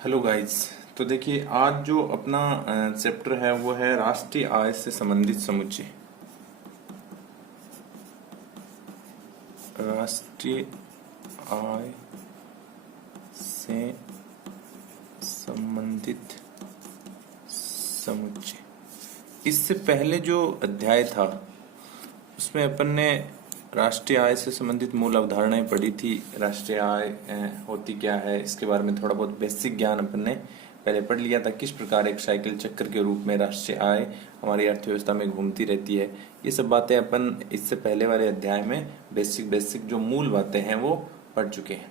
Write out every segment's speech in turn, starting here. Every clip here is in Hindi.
Hello guys. तो देखिए, आज जो अपना चैप्टर है वो है राष्ट्रीय आय से संबंधित समुच्चय। राष्ट्रीय आय से संबंधित समुच्चय। इससे पहले जो अध्याय था उसमें अपन ने राष्ट्रीय आय से संबंधित मूल अवधारणाएं पढ़ी थी। राष्ट्रीय आय होती क्या है, इसके बारे में थोड़ा बहुत बेसिक ज्ञान अपन ने पहले पढ़ लिया था। किस प्रकार एक साइकिल चक्र के रूप में राष्ट्रीय आय हमारी अर्थव्यवस्था में घूमती रहती है, ये सब बातें अपन इससे पहले वाले अध्याय में बेसिक जो मूल बातें हैं वो पढ़ चुके हैं।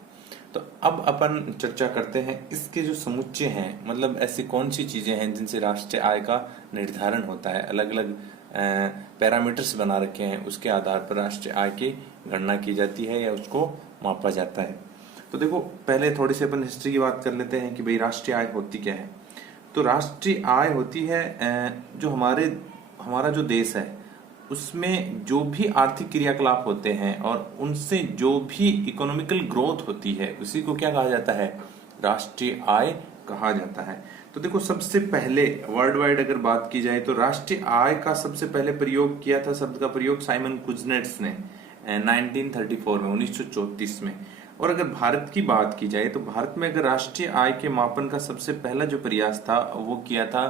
तो अब अपन चर्चा करते हैं इसके जो समुच्चय हैं, मतलब ऐसी कौन सी चीजें हैं जिनसे राष्ट्रीय आय का निर्धारण होता है। अलग अलग पैरामीटर्स बना रखे हैं, उसके आधार पर राष्ट्रीय आय की गणना की जाती है या उसको मापा जाता है। तो देखो, पहले थोड़ी सी अपन हिस्ट्री की बात कर लेते हैं कि भाई राष्ट्रीय आय होती क्या है। तो राष्ट्रीय आय होती है जो हमारा जो देश है उसमें जो भी आर्थिक क्रियाकलाप होते हैं और उनसे जो भी इकोनॉमिकल ग्रोथ होती है उसी को क्या कहा जाता है, राष्ट्रीय आय कहा जाता है। तो देखो, सबसे पहले वर्ल्ड वाइड अगर बात की जाए तो राष्ट्रीय आय का सबसे पहले प्रयोग किया था, शब्द का प्रयोग साइमन कुजनेट्स ने 1934 में 1934 में। और अगर भारत की बात की जाए तो भारत में अगर राष्ट्रीय आय के मापन का सबसे पहला जो प्रयास था वो किया था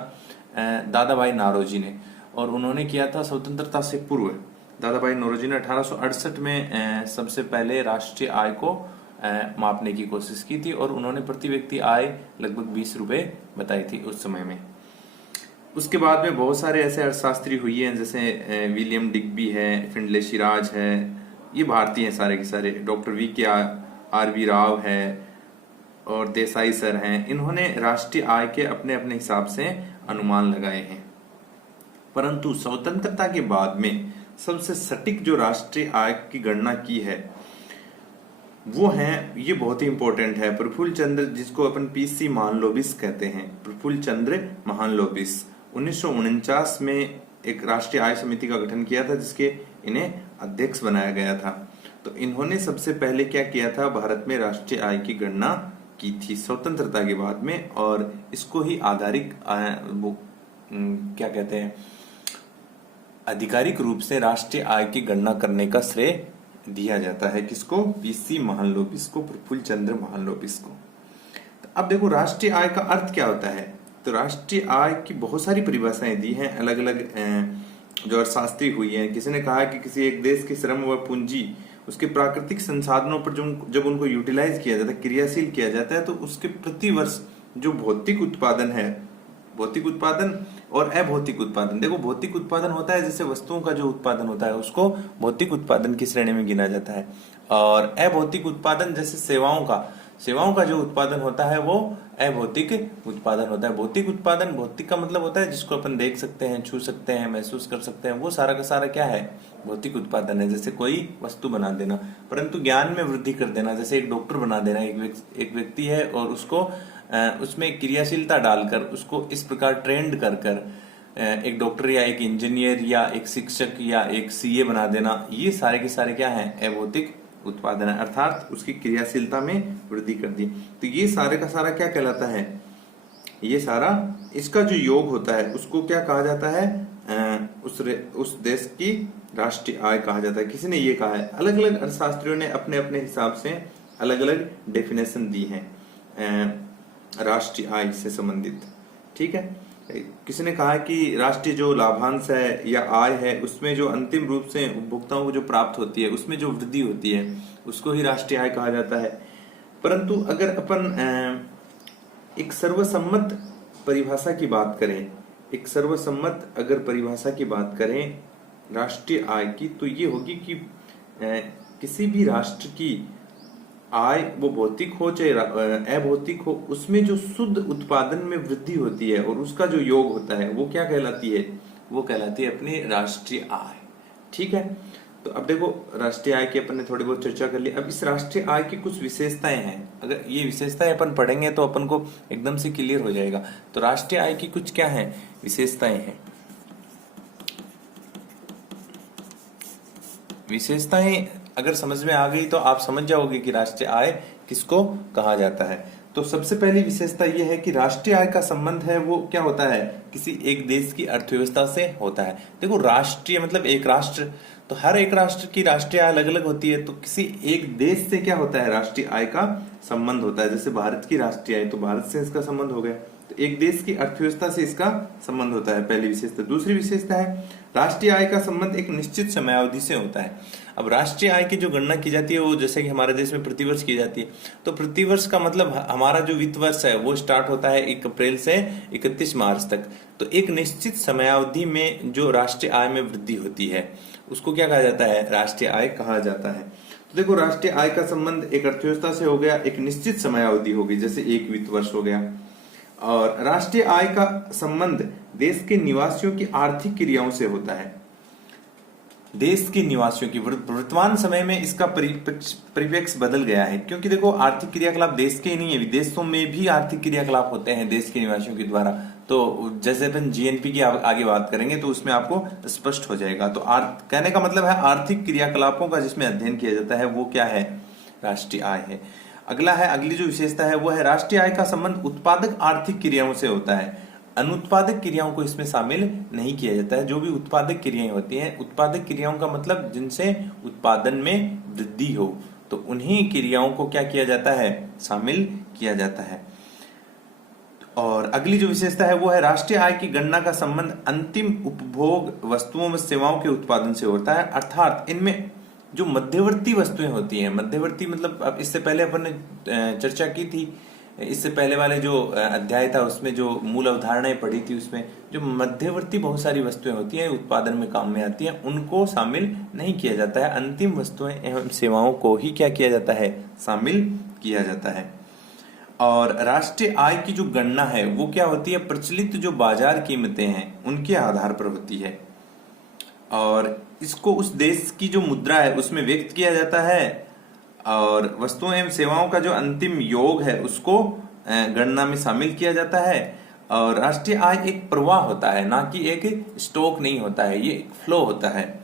दादा भाई नौरोजी ने, और उन्होंने किया था स्वतंत्रता से पूर्व। दादा भाई नौरोजी ने 1868 में सबसे पहले राष्ट्रीय आय को मापने की कोशिश की थी और उन्होंने प्रति व्यक्ति आय लगभग 20 रुपए बताई थी उस समय में। उसके बाद में बहुत सारे ऐसे अर्थशास्त्री हुए हैं, जैसे विलियम डिग्बी है, फिंडले शिराज है, ये भारतीय हैं सारे के सारे। डॉक्टर वी राव है और देसाई सर हैं। इन्होंने राष्ट्रीय आय के अपने अपने हिसाब से अनुमान लगाए हैं। परंतु स्वतंत्रता के बाद में सबसे सटीक जो राष्ट्रीय आय की गणना की है वो है, ये बहुत ही इंपॉर्टेंट है, प्रफुल्ल चंद्र, जिसको अपन पीसी महालनोबिस कहते हैं, प्रफुल्ल चंद्र महालनोबिस। 1949 में एक राष्ट्रीय आय समिति का गठन किया था जिसके इन्हें अध्यक्ष बनाया गया था। तो इन्होंने सबसे पहले क्या किया था, भारत में राष्ट्रीय आय की गणना की थी स्वतंत्रता के बाद में, और इसको ही आधारिक क्या कहते हैं, आधिकारिक रूप से राष्ट्रीय आय की गणना करने का श्रेय दिया जाता है। किसको, पीसी महालनोबिस को, प्रफुल्ल चंद्र महालनोबिस को। तो अब देखो, राष्ट्रीय आय का अर्थ क्या होता है। तो राष्ट्रीय आय की बहुत सारी परिभाषाएं दी हैं अलग अलग जो अर्थशास्त्री हुई हैं। किसी ने कहा कि किसी एक देश की श्रम व पूंजी उसके प्राकृतिक संसाधनों पर जब उनको यूटिलाइज किया जाता है, क्रियाशील किया जाता है, तो उसके प्रति वर्ष जो भौतिक उत्पादन है, भौतिक उत्पादन और अभौतिक उत्पादन। देखो, भौतिक उत्पादन होता है जैसे वस्तुओं का जो उत्पादन होता है उसको भौतिक उत्पादन की श्रेणी में गिना जाता है, और अभौतिक उत्पादन जैसे सेवाओं का जो उत्पादन होता है वो अभौतिक उत्पादन होता है। भौतिक उत्पादन, भौतिक का मतलब होता है जिसको अपन देख सकते हैं, छू सकते हैं, महसूस कर सकते हैं, वो सारा का सारा क्या है, भौतिक उत्पादन है। जैसे कोई वस्तु बना देना, परंतु ज्ञान में वृद्धि कर देना, जैसे एक डॉक्टर बना देना। एक व्यक्ति है और उसको उसमें क्रियाशीलता डालकर उसको इस प्रकार ट्रेंड कर एक डॉक्टर या एक इंजीनियर या एक शिक्षक या एक सीए बना देना, ये सारे के सारे क्या है, अभौतिक उत्पादन है, अर्थात उसकी क्रियाशीलता में वृद्धि कर दी। तो ये सारे का सारा क्या कहलाता है, ये सारा इसका जो योग होता है उसको क्या कहा जाता है, उस देश की राष्ट्रीय आय कहा जाता है। किसी ने ये कहा है, अलग अलग अर्थशास्त्रियों ने अपने अपने हिसाब से अलग अलग डेफिनेशन दी है राष्ट्रीय आय से संबंधित। ठीक है, किसी ने कहा कि राष्ट्रीय जो लाभांश है या आय है उसमें जो अंतिम रूप से उपभोक्ताओं को जो प्राप्त होती है उसमें जो वृद्धि होती है उसको ही राष्ट्रीय आय कहा जाता है। परंतु अगर अपन एक सर्वसम्मत परिभाषा की बात करें, एक सर्वसम्मत अगर परिभाषा की बात करें राष्ट्रीय आय की, तो ये होगी कि किसी भी राष्ट्र की आय, वो भौतिक हो चाहे अभौतिक हो, उसमें जो शुद्ध उत्पादन में वृद्धि होती है और उसका जो योग होता है वो क्या कहलाती है, वो कहलाती है अपनी राष्ट्रीय आय। ठीक है, तो अब देखो, राष्ट्रीय आय की अपन ने थोड़ी बहुत चर्चा कर ली। अब इस राष्ट्रीय आय की कुछ विशेषताएं हैं, अगर ये विशेषताएं अपन पढ़ेंगे तो अपन को एकदम से क्लियर हो जाएगा। तो राष्ट्रीय आय की कुछ क्या है, विशेषताएं हैं। विशेषताएं अगर समझ में आ गई तो आप समझ जाओगे कि राष्ट्रीय आय किसको कहा जाता है। तो सबसे पहली विशेषता यह है कि राष्ट्रीय आय का संबंध है वो क्या होता है, किसी एक देश की अर्थव्यवस्था से होता है। देखो राष्ट्रीय मतलब एक राष्ट्र, तो हर एक राष्ट्र की राष्ट्रीय आय अलग अलग होती है, तो किसी एक देश से क्या होता है, राष्ट्रीय आय का संबंध होता है। जैसे भारत की राष्ट्रीय आय, तो भारत से इसका संबंध हो गया, तो एक देश की अर्थव्यवस्था से इसका संबंध होता है, पहली विशेषता। दूसरी विशेषता है राष्ट्रीय आय का संबंध एक निश्चित समयावधि से होता है। अब राष्ट्रीय आय की जो गणना की जाती है वो जैसे कि हमारे देश में प्रतिवर्ष की जाती है, तो प्रतिवर्ष का मतलब हमारा जो वित्त वर्ष है वो स्टार्ट होता है 1 अप्रैल से 31 मार्च तक। तो एक निश्चित समयावधि में जो राष्ट्रीय आय में वृद्धि होती है उसको क्या कहा जाता है, राष्ट्रीय आय कहा जाता है। तो देखो राष्ट्रीय आय का संबंध एक अर्थव्यवस्था से हो गया, एक निश्चित समयावधि होगी, जैसे एक वित्त वर्ष हो गया। और राष्ट्रीय आय का संबंध देश के निवासियों की आर्थिक क्रियाओं से होता है। देश के निवासियों की वर्तमान समय में इसका परिप्रेक्ष्य बदल गया है, क्योंकि देखो आर्थिक क्रियाकलाप देश के ही नहीं है, विदेशों में भी आर्थिक क्रियाकलाप होते हैं देश के निवासियों के द्वारा। तो जैसे अपन जीएनपी की आगे बात करेंगे तो उसमें आपको स्पष्ट हो जाएगा। तो कहने का मतलब है आर्थिक क्रियाकलापों का जिसमें अध्ययन किया जाता है वो क्या है, राष्ट्रीय आय है। अगली जो विशेषता है वो है राष्ट्रीय आय का संबंध उत्पादक आर्थिक क्रियाओं से होता है। अनुत्पादक क्रियाओं को इसमें शामिल नहीं किया जाता है। जो भी उत्पादक क्रियाएं होती हैं, उत्पादक क्रियाओं का मतलब जिनसे उत्पादन में वृद्धि हो, तो उन्हीं क्रियाओं को क्या किया जाता है, शामिल किया जाता है। और अगली जो विशेषता है वो है राष्ट्रीय आय की गणना का संबंध अंतिम उपभोग वस्तुओं व सेवाओं के उत्पादन से होता है। अर्थात इनमें जो मध्यवर्ती वस्तुएं होती हैं, मध्यवर्ती मतलब अब इससे पहले अपन ने चर्चा की थी, इससे पहले वाले जो अध्याय था उसमें जो मूल अवधारणाएं पढ़ी थी, उसमें जो मध्यवर्ती बहुत सारी वस्तुएं होती हैं उत्पादन में काम में आती हैं, उनको शामिल नहीं किया जाता है। अंतिम वस्तुएं एवं सेवाओं को ही क्या किया जाता है, शामिल किया जाता है। और राष्ट्रीय आय की जो गणना है वो क्या होती है, प्रचलित जो बाजार कीमतें हैं उनके आधार पर होती है, और इसको उस देश की जो मुद्रा है उसमें व्यक्त किया जाता है, और वस्तुओं एवं सेवाओं का जो अंतिम योग है उसको गणना में शामिल किया जाता है। और राष्ट्रीय आय एक प्रवाह होता है, ना कि एक स्टॉक नहीं होता है, ये एक फ्लो होता है।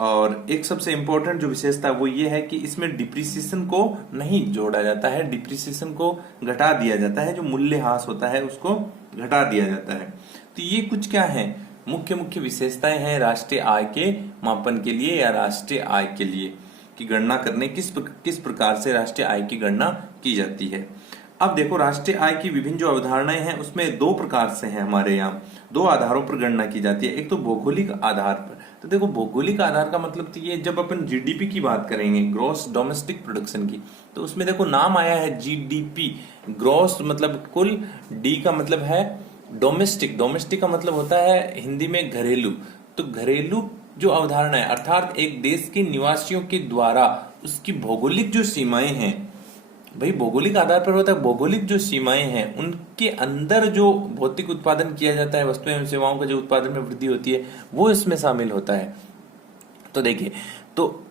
और एक सबसे इंपॉर्टेंट जो विशेषता वो ये है कि इसमें डिप्रिसिएशन को नहीं जोड़ा जाता है, डिप्रिसिएशन को घटा दिया जाता है, जो मूल्यह्रास होता है उसको घटा दिया जाता है। तो ये कुछ क्या है, मुख्य मुख्य विशेषताएं हैं राष्ट्रीय आय के मापन के लिए या राष्ट्रीय आय के लिए की गणना करने किस प्रकार से राष्ट्रीय आय की गणना की जाती है। अब देखो राष्ट्रीय आय की विभिन्न जो अवधारणाएं हैं उसमें दो प्रकार से हैं, हमारे यहाँ दो आधारों पर गणना की जाती है। एक तो भौगोलिक आधार पर। तो देखो भौगोलिक आधार का मतलब तो ये, जब अपन जीडीपी की बात करेंगे, ग्रॉस डोमेस्टिक प्रोडक्शन की, तो उसमें देखो नाम आया है जीडीपी। ग्रॉस मतलब कुल, डी का मतलब है डोमेस्टिक, डोमेस्टिक का मतलब होता है हिंदी में घरेलू। तो घरेलू जो अवधारणा है, अर्थात एक देश के निवासियों के द्वारा उसकी भौगोलिक जो सीमाएं हैं, भाई भौगोलिक आधार पर होता है, भौगोलिक जो सीमाएं हैं उनके अंदर जो भौतिक उत्पादन किया जाता है, वस्तुएं एवं सेवाओं का जो उत्पादन में वृद्धि होती है वो इसमें शामिल होता है। तो देखिए, तो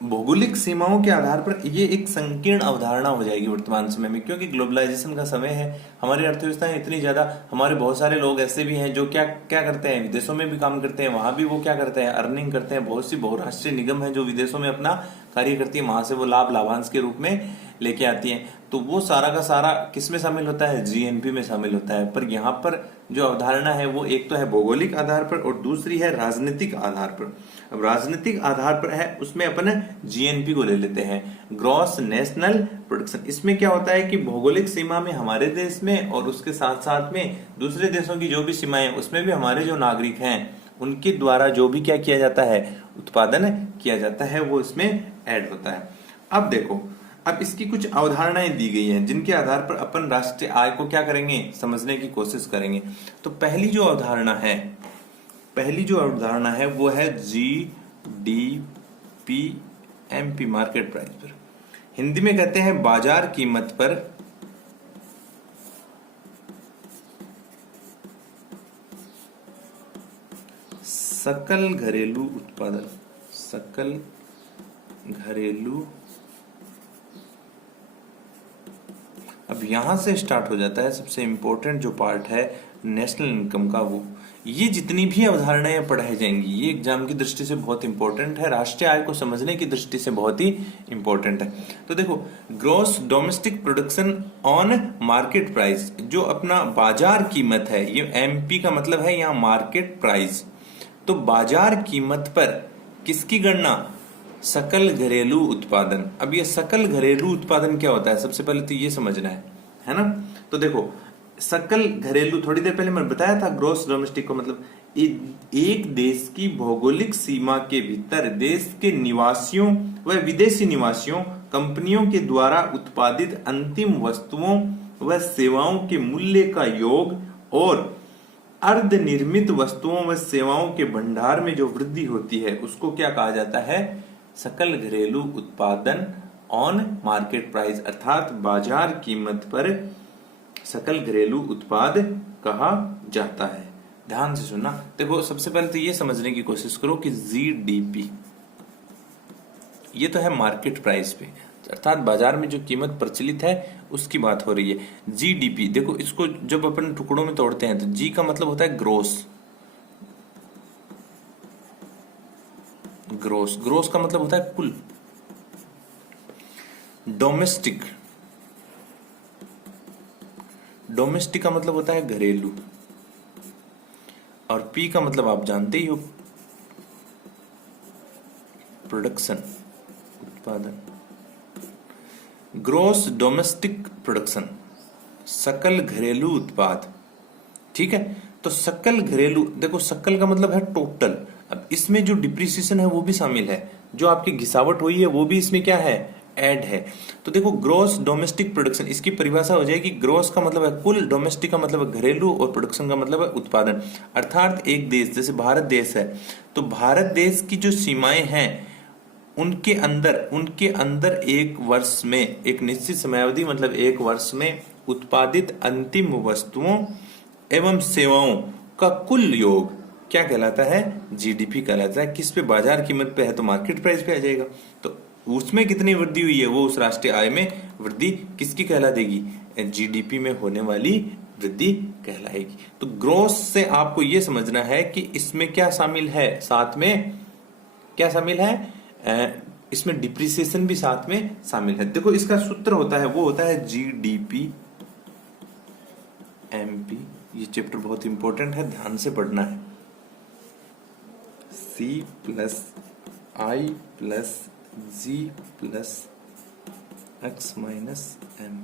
भौगोलिक सीमाओं के आधार पर ये एक संकीर्ण अवधारणा हो जाएगी वर्तमान समय में, क्योंकि ग्लोबलाइजेशन का समय है, हमारी अर्थव्यवस्था इतनी ज्यादा, हमारे बहुत सारे लोग ऐसे भी हैं जो क्या क्या करते हैं, विदेशों में भी काम करते हैं, वहां भी वो क्या करते हैं, अर्निंग करते हैं। बहुत सी बहुराष्ट्रीय निगम है जो विदेशों में अपना कार्य करती है, वहां से वो लाभांश के रूप में लेके आती है। तो वो सारा का सारा किस में शामिल होता है, जीएनपी में शामिल होता है। पर यहाँ पर जो अवधारणा है वो एक तो है भौगोलिक आधार पर और दूसरी है राजनीतिक आधार पर। अब राजनीतिक आधार पर है उसमें अपन जीएनपी को ले लेते हैं, ग्रॉस नेशनल प्रोडक्शन। इसमें क्या होता है कि भौगोलिक सीमा में हमारे देश में और उसके साथ साथ में दूसरे देशों की जो भी सीमाएं उसमें भी हमारे जो नागरिक हैं उनके द्वारा जो भी क्या किया जाता है, उत्पादन किया जाता है, वो इसमें ऐड होता है। अब देखो, अब इसकी कुछ अवधारणाएं दी गई हैं जिनके आधार पर अपन राष्ट्रीय आय को क्या करेंगे, समझने की कोशिश करेंगे। तो पहली जो अवधारणा है वो है जीडीपी एमपी, मार्केट प्राइस पर, हिंदी में कहते हैं बाजार कीमत पर सकल घरेलू उत्पादन, सकल घरेलू। अब अब यहां से स्टार्ट हो जाता है सबसे इंपॉर्टेंट जो पार्ट है नेशनल इनकम का। वो ये जितनी भी अवधारणाएं पढ़ाई जाएंगी ये एग्जाम की दृष्टि से बहुत इंपॉर्टेंट है, राष्ट्रीय आय को समझने की दृष्टि से बहुत ही इंपॉर्टेंट है। तो देखो, gross domestic production on market price, जो अपना बाजार कीमत है, ये एमपी का मतलब है यहाँ मार्केट प्राइस। तो बाजार कीमत पर किसकी गणना? सकल घरेलू उत्पादन। अब ये सकल घरेलू उत्पादन क्या होता है, सबसे पहले तो ये समझना है ना। तो देखो, सकल घरेलू, थोड़ी देर पहले मैंने बताया था ग्रॉस डोमेस्टिक को मतलब एक देश की भौगोलिक सीमा के भीतर देश के निवासियों व विदेशी निवासियों, कंपनियों के द्वारा उत्पादित अंतिम वस्तुओं व सेवाओं के मूल्य का योग और अर्ध निर्मित वस्तुओं व सेवाओं के भंडार में जो वृद्धि होती है उसको क्या कहा जाता है? सकल घरेलू उत्पादन ऑन मार्केट प्राइस, अर्थात बाजार कीमत पर सकल घरेलू उत्पाद कहा जाता है। ध्यान से सुनना। देखो, सबसे पहले तो ये समझने की कोशिश करो कि जीडीपी ये तो है मार्केट प्राइस पे, अर्थात बाजार में जो कीमत प्रचलित है उसकी बात हो रही है। जीडीपी देखो, इसको जब अपन टुकड़ों में तोड़ते हैं तो जी का मतलब होता है ग्रोस, ग्रोस ग्रोस का मतलब होता है कुल। डोमेस्टिक, डोमेस्टिक का मतलब होता है घरेलू, और पी का मतलब आप जानते ही हो प्रोडक्शन, उत्पादन। ग्रॉस डोमेस्टिक प्रोडक्शन, सकल घरेलू उत्पाद, ठीक है। तो सकल घरेलू, देखो सकल का मतलब है टोटल। अब इसमें जो डिप्रिसिएशन है वो भी शामिल है, जो आपकी घिसावट हुई है वो भी इसमें क्या है? ऐड है। तो देखो, ग्रॉस डोमेस्टिक प्रोडक्शन, इसकी परिभाषा हो जाएगी, ग्रॉस का मतलब है कुल, डोमेस्टिक का मतलब है घरेलू, और प्रोडक्शन का मतलब है उत्पादन। अर्थात एक देश, जैसे भारत देश है, तो भारत देश की जो सीमाएं हैं उनके अंदर एक वर्ष में, एक निश्चित समयावधि मतलब एक वर्ष में उत्पादित अंतिम वस्तुओं एवं सेवाओं का कुल योग क्या कहलाता है? जीडीपी कहलाता है। किस पे? बाजार कीमत पे है तो मार्केट प्राइस पे आ जाएगा। तो उसमें कितनी वृद्धि हुई है वो उस राष्ट्रीय आय में वृद्धि किसकी कहला देगी? जीडीपी में होने वाली वृद्धि कहलाएगी। तो ग्रोस से आपको यह समझना है कि इसमें क्या शामिल है, साथ में क्या शामिल है? इसमें डिप्रिसिएशन भी साथ में शामिल है। देखो, इसका सूत्र होता है, वो होता है जीडीपी एमपी। ये चैप्टर बहुत इंपॉर्टेंट है, ध्यान से पढ़ना है। C प्लस आई प्लस जी प्लस एक्स माइनस एम।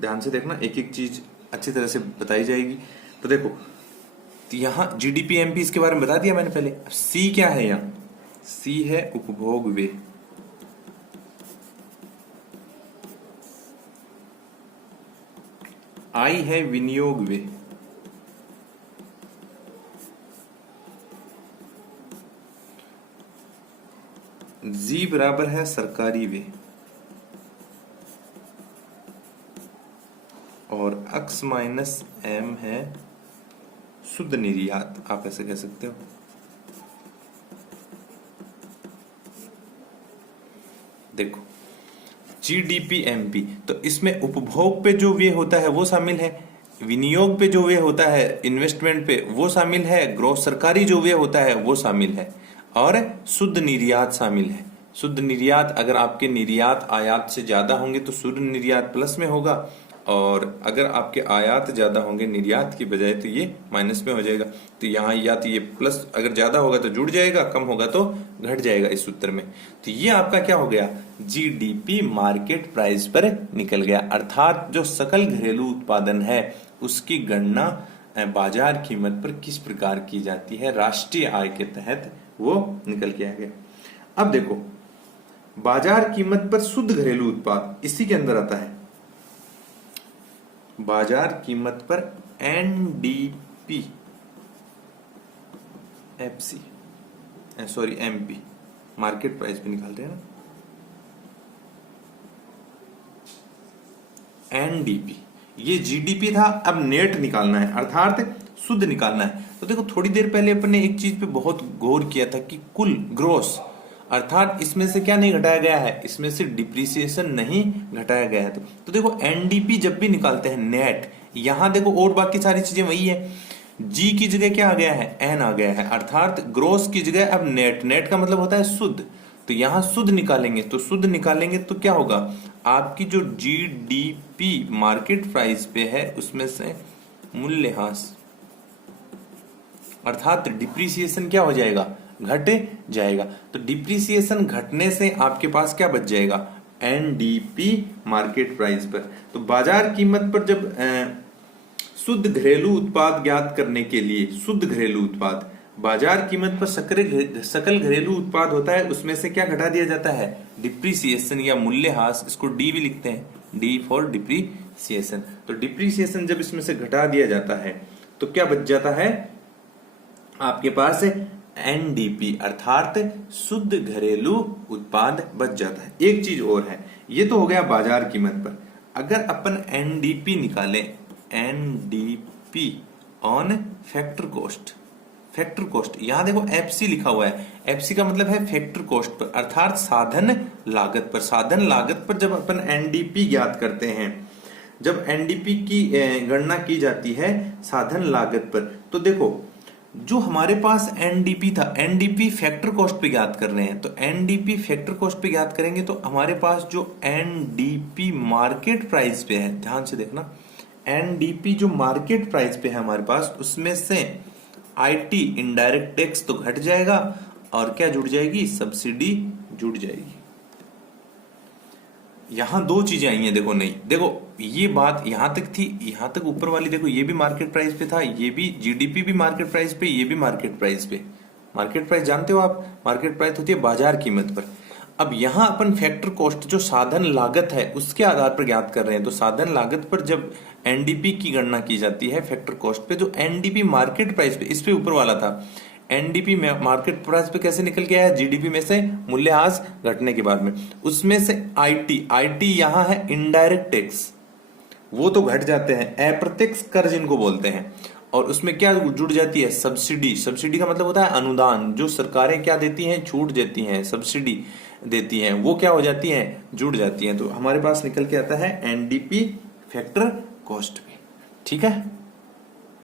ध्यान से देखना, एक एक चीज अच्छी तरह से बताई जाएगी। तो देखो, यहां जीडीपी एमपी इसके बारे में बता दिया मैंने पहले। सी क्या है? यहां सी है उपभोग व्यय, आई है विनियोग व्यय, जी बराबर है सरकारी व्यय, और एक्स माइनस एम है शुद्ध निर्यात, आप ऐसे कह सकते हो। देखो, जीडीपी एमपी, तो इसमें उपभोग पे जो व्यय होता है वो शामिल है, विनियोग पे जो व्यय होता है, इन्वेस्टमेंट पे वो शामिल है, ग्रोस सरकारी जो व्यय होता है वो शामिल है, और शुद्ध निर्यात शामिल है। शुद्ध निर्यात, अगर आपके निर्यात आयात से ज्यादा होंगे तो शुद्ध निर्यात प्लस में होगा, और अगर आपके आयात ज्यादा होंगे निर्यात की बजाय तो ये माइनस में हो जाएगा। तो यहाँ या तो ये प्लस, अगर ज्यादा होगा तो जुड़ जाएगा, कम होगा तो घट जाएगा इस सूत्र में। तो ये आपका क्या हो गया? जीडीपी मार्केट प्राइस पर निकल गया, अर्थात जो सकल घरेलू उत्पादन है उसकी गणना बाजार कीमत पर किस प्रकार की जाती है, राष्ट्रीय आय के तहत, वो निकल के आ गया। अब देखो, बाजार कीमत पर शुद्ध घरेलू उत्पाद इसी के अंदर आता है। बाजार कीमत पर NDP FC, sorry MP, market price भी निकालते हैं ना, एनडीपी, ये जीडीपी था, अब नेट निकालना है, अर्थात शुद्ध निकालना है। तो देखो, थोड़ी देर पहले अपन ने एक चीज पे बहुत गौर किया था कि कुल, ग्रोस, अर्थात इसमें से क्या नहीं घटाया गया है, इसमें से डिप्रिसिएशन नहीं घटाया गया है। तो देखो एनडीपी जब भी निकालते हैं नेट, यहां देखो और बाकी सारी चीजें वही है, जी की जगह क्या आ गया है, एन आ गया है, अर्थात ग्रोस की जगह अब नेट, नेट का मतलब होता है शुद्ध, तो यहां शुद्ध निकालेंगे, तो शुद्ध निकालेंगे तो क्या होगा, आपकी जो जीडीपी मार्केट प्राइस पे है उसमें से मूल्यह्रास अर्थात डिप्रिसिएशन क्या हो जाएगा, घट जाएगा। तो डिप्रिसिएशन घटने से आपके पास क्या बच जाएगा, एनडीपी मार्केट प्राइस पर। तो बाजार कीमत पर जब शुद्ध घरेलू उत्पाद ज्ञात करने के लिए, शुद्ध घरेलू उत्पाद बाजार कीमत पर सकल घरेलू उत्पाद होता है, उसमें से क्या घटा दिया जाता है, डिप्रिसिएशन या मूल्यह्रास, इसको डी भी लिखते हैं, डी फॉर डिप्रिसिएशन। तो डिप्रिसिएशन जब इसमें से घटा दिया जाता है तो क्या बच जाता है आपके पास, एनडीपी अर्थात शुद्ध घरेलू उत्पाद बच जाता है। एक चीज और है, ये तो हो गया बाजार कीमत पर, अगर अपन एनडीपी निकालें, NDP on factor cost, factor cost, यहां देखो एफसी लिखा हुआ है, एफसी का मतलब है फैक्टर कॉस्ट पर अर्थात साधन लागत पर। साधन लागत पर जब अपन एनडीपी ज्ञात करते हैं, जब एनडीपी की गणना की जाती है साधन लागत पर, तो देखो जो हमारे पास एनडीपी था, एनडीपी फैक्टर कॉस्ट पे ज्ञात कर रहे हैं, तो एनडीपी फैक्टर कॉस्ट पे ज्ञात करेंगे तो हमारे पास जो एनडीपी मार्केट प्राइस पे है, ध्यान से देखना, एनडीपी जो मार्केट प्राइस पे है हमारे पास, उसमें से आईटी इनडायरेक्ट टैक्स तो घट जाएगा और क्या जुड़ जाएगी, सब्सिडी जुड़ जाएगी। यहां दो चीजें आई हैं देखो, नहीं देखो ये बात यहां तक थी, यहां तक ऊपर वाली देखो ये भी मार्केट प्राइस पे था, ये भी जीडीपी भी मार्केट प्राइस पे, ये भी मार्केट प्राइस पे। मार्केट प्राइस जानते हो आप, मार्केट प्राइस होती है बाजार कीमत पर। अब यहां अपन फैक्टर कॉस्ट जो साधन लागत है उसके आधार पर ज्ञात कर रहे हैं, तो साधन लागत पर जब एनडीपी की गणना की जाती है फैक्टर कॉस्ट पे, जो एनडीपी मार्केट प्राइस पे, इस पे ऊपर वाला था, एनडीपी में मार्केट प्राइस पे कैसे निकल के आया, जीडीपी में से मूल्यह्रास घटने के बाद में, उसमें से आईटी, आईटी यहां है इनडायरेक्ट टैक्स, वो तो घट जाते हैं, अप्रत्यक्ष कर जिनको बोलते हैं, और उसमें क्या जुड़ जाती है, सब्सिडी। सब्सिडी का मतलब होता है अनुदान, जो सरकारें क्या देती हैं, छूट देती हैं, सब्सिडी देती हैं, वो क्या हो जाती हैं, जुड़ जाती हैं। तो हमारे पास निकल के आता है एनडीपी फैक्टर कॉस्ट पे, ठीक है।